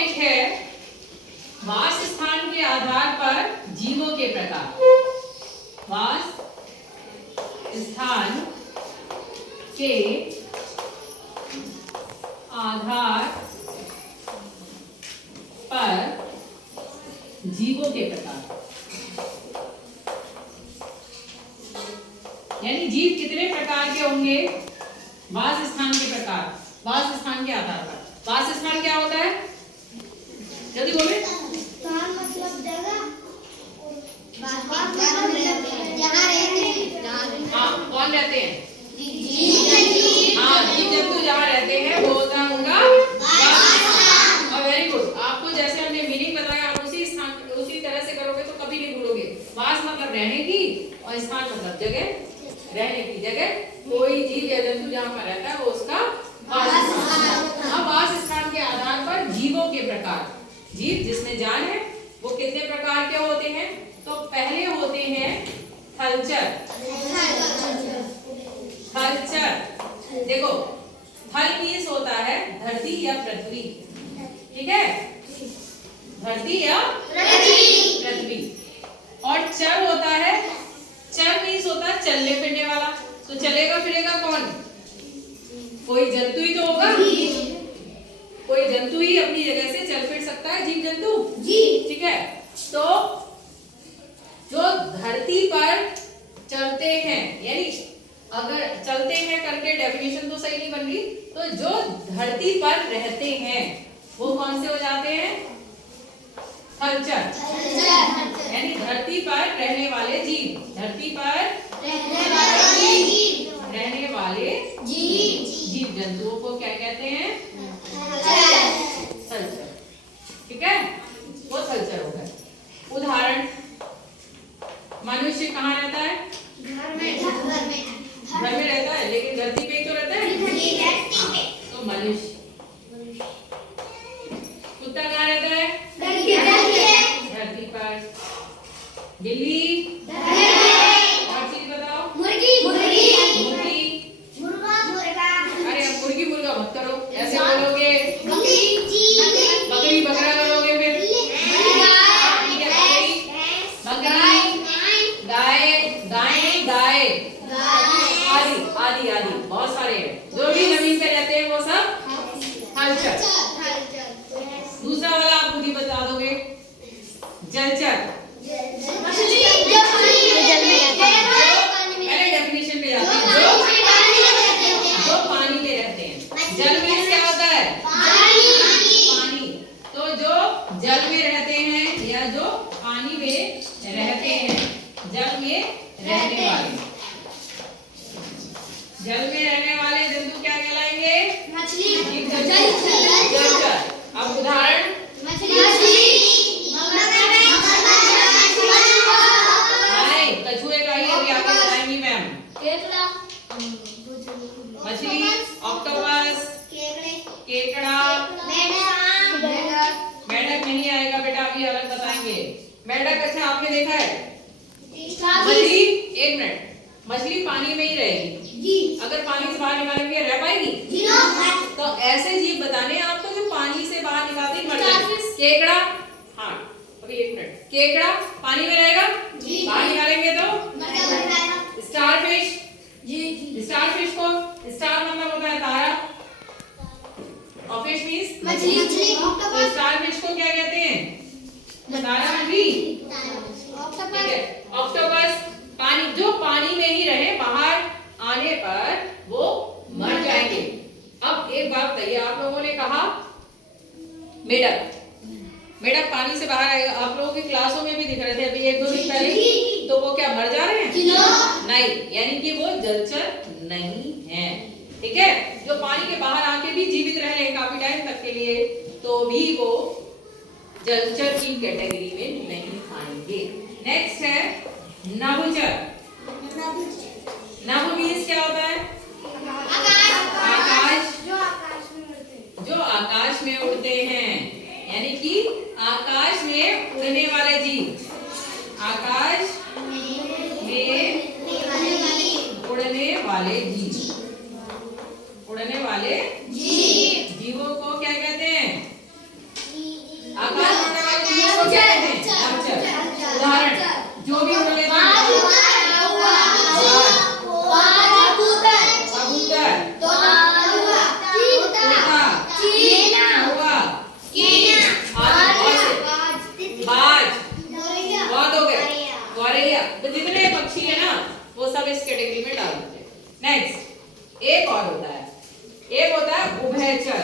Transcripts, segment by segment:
Topic है वास स्थान के आधार पर जीवों के प्रकार। वास स्थान के आधार पर जीवों के प्रकार, यानी जीव कितने प्रकार के होंगे? वास स्थान के प्रकार, वास स्थान के आधार पर। वास स्थान क्या होता है? जल्दी बोले। स्थान मतलब जगह, जहाँ रहते हैं। हाँ, कौन रहते हैं? जीव। हाँ, जीव जंतु जहाँ रहते हैं वो होता है उनका वास। और वेरी गुड, आपको जैसे हमने मीनिंग बताया आप उसी स्थान उसी तरह से करोगे तो कभी नहीं भूलोगे। वास मतलब रहने की और स्थान मतलब जगह, रहने की जगह। कोई जीव या जंतु जहाँ पर रहता है वो उसका वास स्थान। अब वास स्थान के आधार पर जीवों के प्रकार, जीव जिसमें जान है वो कितने प्रकार के होते हैं? तो पहले होते हैं थलचर। थलचर, देखो थल मीन्स होता है धरती या पृथ्वी, ठीक है? धरती या पृथ्वी। और चर होता है, चर मीन्स होता है चलने फिरने वाला। तो चलेगा फिरेगा कौन? कोई जंतु ही तो होगा। कोई जंतु ही अपनी जगह से चल फिर सकता है, जीव जंतु, ठीक है? तो जो धरती पर चलते हैं, यानी अगर चलते हैं करके डेफिनेशन तो सही नहीं बन रही, तो जो धरती पर रहते हैं वो कौन से हो जाते हैं? थलचर। यानी धरती पर रहने वाले जीव, धरती पर रहने वाले जीव जंतुओं को क्या कहते हैं? थलचर, ठीक है? वो थलचर हो गए। उदाहरण, मनुष्य कहाँ रहता है? घर में रहता है, लेकिन धरती पे ही तो रहता है। तो मनुष्य। कुत्ता कहाँ रहता है? धरती पर। बिल्ली? और चीज बताओ। मुर्गी। अरे अब मुर्गी मुर्गा मत करो, ऐसे बोलोगे बकरी बकरा करोगे फिर। बकरी, गाय, गाय आदि बहुत सारे हैं। जो भी जमीन पे रहते हैं वो सब थलचर। दूसरा वाला आप खुद ही बता दोगे, जलचर। पहले डेफिनेशन पे जाते हैं। जो पानी पे रहते हैं। जल में क्या होता है? पानी। तो जो जल में रहते हैं या जो पानी में रहते हैं, जल में रहने वाले, जल में रहने वाले जंतु क्या कहलाएंगे? जलचर। अब उदाहरण, नहीं, कछुए का ही अभी आपको बताएंगी मैम। मछली, ऑक्टोपस, केकड़ा, मेंढक नहीं आएगा बेटा, अभी अलग बताएंगे। मेंढक अच्छा आपने देखा है? मछली, एक मिनट, मछली पानी में ही रहेगी। अगर पानी से बाहर निकालेंगे रह पाएगी? तो ऐसे जीव बताने आपको जो पानी से बाहर निकालते ही मर जाए। केकड़ा, हाँ अभी एक मिनट, केकड़ा पानी में रहेगा, बाहर निकालेंगे तो? स्टारफिश, स्टारफिश को, स्टार मतलब होता है तारा और फिश मींस मछली। तो स्टारफिश को क्या कहते हैं? तारा मछली, ठीक है? ऑक्टोपस, पानी, जो पानी में ही रहे, बाहर आने पर वो मर जाएंगे। अब एक बात कहिए, आप लोगों ने कहा मेढक, मेढक पानी से बाहर आएगा। आप लोगों की क्लासों में भी दिख रहे थे अभी 1-2 दिन पहले, तो वो क्या मर जा रहे हैं? नहीं, यानी कि वो जलचर नहीं है, ठीक है? जो पानी के बाहर आके भी जीवित रह लें काफी टाइम तक के लिए, तो भी वो जलचर की कैटेगरी में नहीं आएंगे। नेक्स्ट है नभुचर। नभ मीन्स क्या होता है? आकाश, जो आकाश में उड़ते हैं, यानी कि आकाश में उड़ने वाले जीव। आकाश में उड़ने वाले जीव, उड़ने वाले जीवों को क्या कहते हैं? जो भी उड़ लेते हैं। कबूतर, तोता, बाज, बहुत हो गए, गौरैया। तो जितने पक्षी है ना वो सब इस कैटेगरी में डाल देते हैं। नेक्स्ट एक और होता है, एक होता है उभयचर।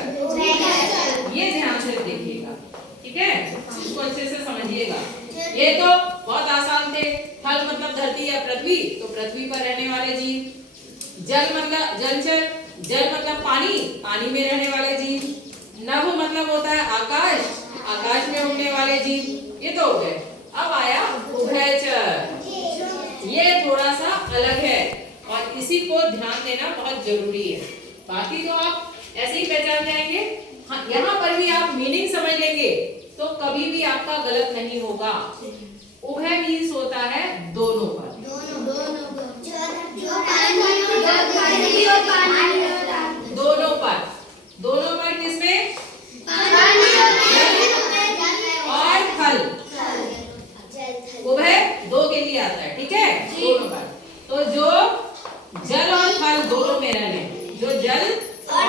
ये ध्यान से देखिएगा, ठीक है, इसको अच्छे से समझिएगा। ये तो बहुत आसान थे। थल मतलब धरती या पृथ्वी, तो पृथ्वी पर रहने वाले जीव। जल मतलब जलचर, जल मतलब पानी, पानी में रहने वाले जीव। नभ मतलब होता है आकाश, आकाश में उड़ने वाले जीव। ये तो हो गए। अब आया उभयचर, ये थोड़ा सा अलग है और इसी को ध्यान देना बहुत जरूरी है। बाकी तो आप ऐसे ही पहचान जाएंगे। हाँ, यहाँ पर भी आप मीनिंग समझ लेंगे तो कभी भी आपका गलत नहीं होगा। उभय मीन्स होता है दोनों पर। दोनों पर, दोनों पर किसमें? और थल। उभय दो के लिए आता है, ठीक है, दोनों पर। तो जो जल और थल दोनों में रहने, जो जल और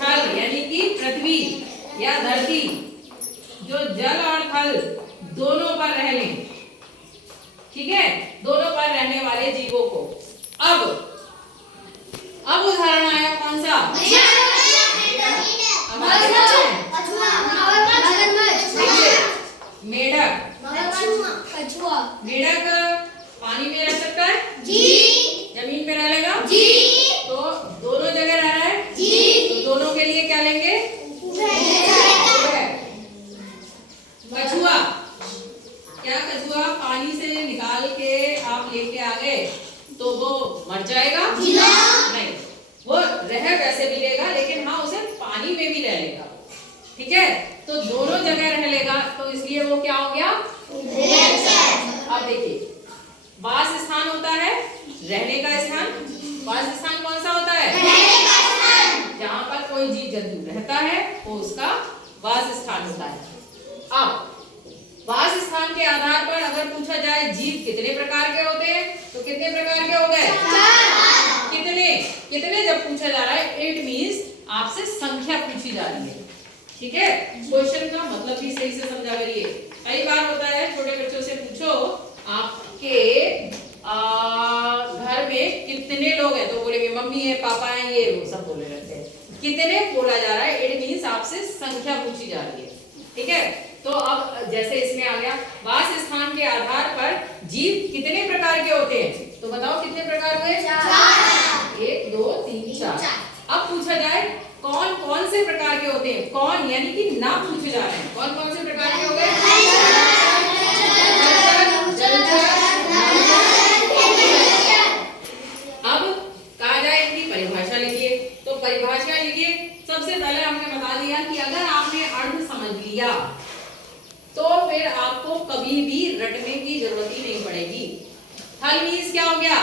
थल यानी कि पृथ्वी या धरती, जो जल और थल दोनों पर रहने, ठीक है, दोनों पर रहने वाले जीवों को। अब उदाहरण आया कौन सा? मेढक। मेढक पानी में रह सकता है? जमीन पे रह लेगा? तो दोनों जगह रह रहा है? तो दोनों के लिए क्या लेंगे? कछुआ। क्या कछुआ पानी से निकाल के आप लेके आ गए तो वो मर जाएगा? नहीं, वो रह वैसे भी लेगा, लेकिन हाँ उसे पानी में भी रह लेगा, ठीक है। तो दोनों जगह रह लेगा, तो इसलिए वो क्या हो गया? अब देखिए, वास स्थान होता है रहने का स्थान। वास स्थान कौन सा होता है? जहाँ पर कोई जीव जंतु रहता है वो उसका वास स्थान होता है। अब वास स्थान के आधार पर अगर पूछा जाए जीव कितने प्रकार के होते हैं, तो कितने प्रकार के हो गए? कितने कितने जब पूछा जा रहा है, इट मीन्स आपसे संख्या पूछी जा रही है, ठीक है। क्वेश्चन का मतलब भी सही से समझा करिए। कई बार होता है छोटे बच्चों से पूछो आपके घर में कितने लोग हैं, तो बोलेंगे मम्मी है, पापा है, ये वो सब बोले रहते हैं। कितने बोला जा रहा है, इट मीन्स आपसे संख्या पूछी जा रही है, ठीक है। तो अब जैसे इसमें आ गया वास स्थान के आधार पर जीव कितने प्रकार के होते हैं, तो बताओ कितने प्रकार हुए? 1 2 3 4। अब पूछा जाए कौन कौन से प्रकार के होते हैं, कौन यानी कि नाम पूछे जा रहे हैं, कौन कौन से प्रकार के हो गए? अब कहा जाए इनकी परिभाषा लिखिए, तो परिभाषा लिखिए। सबसे पहले हमने बता दिया कि अगर आपने अर्थ समझ लिया तो फिर आपको कभी भी रटने की जरूरत ही नहीं पड़ेगी। थल मीन्स क्या हो गया?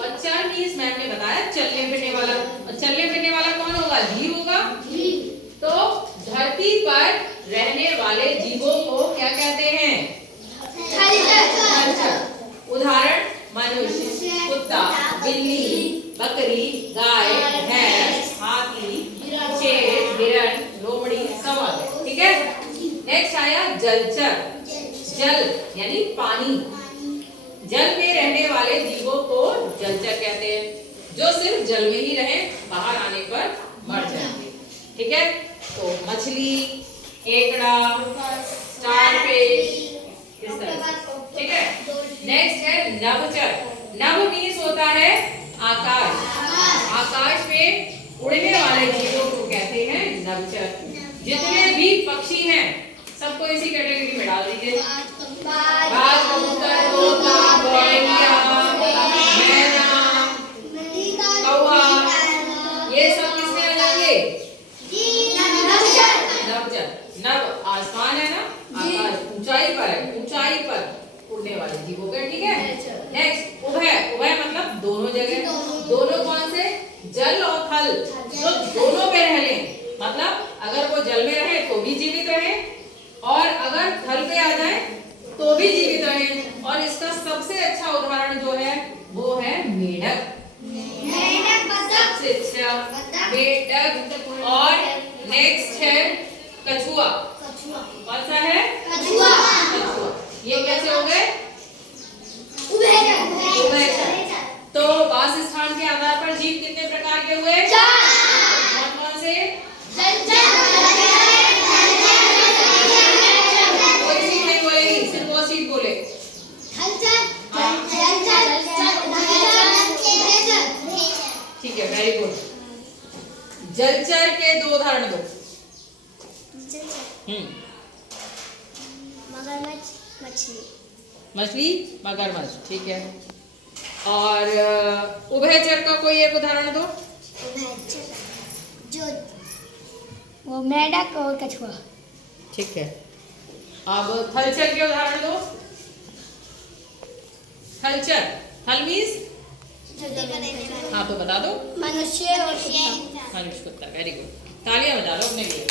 और चर मीन्स मैम ने बताया चलने फिरने वाला। और चलने फिरने वाला कौन होगा? जीव होगा। तो धरती पर रहने वाले जीवों को क्या कहते हैं? उदाहरण मनुष्य, कुत्ता, बिल्ली, बकरी, गाय, भैंस, हाथी, शेर, हिरण, लोमड़ी, सब आ गए, ठीक है। नेक्स्ट आया जलचर। जल यानी पानी, जल में रहने वाले जीवों को जलचर कहते हैं, जो सिर्फ जल में ही रहे, बाहर आने पर मर जाएंगे, ठीक है। तो मछली, केकड़ा, स्टारफिश, इस तरह, ठीक है। नेक्स्ट है नभचर। नभ मीन्स होता है आकाश, आकाश में उड़ने वाले जीवों को कहते हैं नभचर। जितने भी पक्षी हैं सबको इसी कैटेगरी में डाल दीजिए। बाज, कबूतर, तोता, गौरैया, मैना, कौवा, ये सब किसमें आ जाएंगे? नभचर। नभ आसमान है ना, आकाश ऊंचाई पर है, ऊंचाई पर उड़ने वाले जीव हो गए, ठीक है। नेक्स्ट उभय। उभय मतलब दोनों जगह। दोनों कौन से? जल और थल, जो दोनों पे रह लें। मतलब अगर वो जल में रहे तो भी जीवित रहे और अगर थल पे आ जाए तो भी और नेक्स्ट है कछुआ। कौन सा है? कछुआ। कछुआ। ये कैसे हो गए? उभयचर। उभयचर। तो वास स्थान के आधार पर जीव कितने प्रकार के हुए? कौन कौन से? कोई सीट नहीं बोलेगी, सिर्फ वो सीट बोले। ठीक है, वेरी गुड। जलचर के दो उदाहरण दो। मगरमच्छ, मछली। मछली, मगरमच्छ, ठीक है। और उभयचर का कोई एक उदाहरण दो। जो वो मेंढक और कछुआ। ठीक है। अब थलचर के उदाहरण दो। थलचर, थल मीन्स, हाँ तो बता दो। मनुष्य और कुत्ता। मनुष्य, कुत्ता, वेरी गुड। तालियां बजा लो अपने लिए।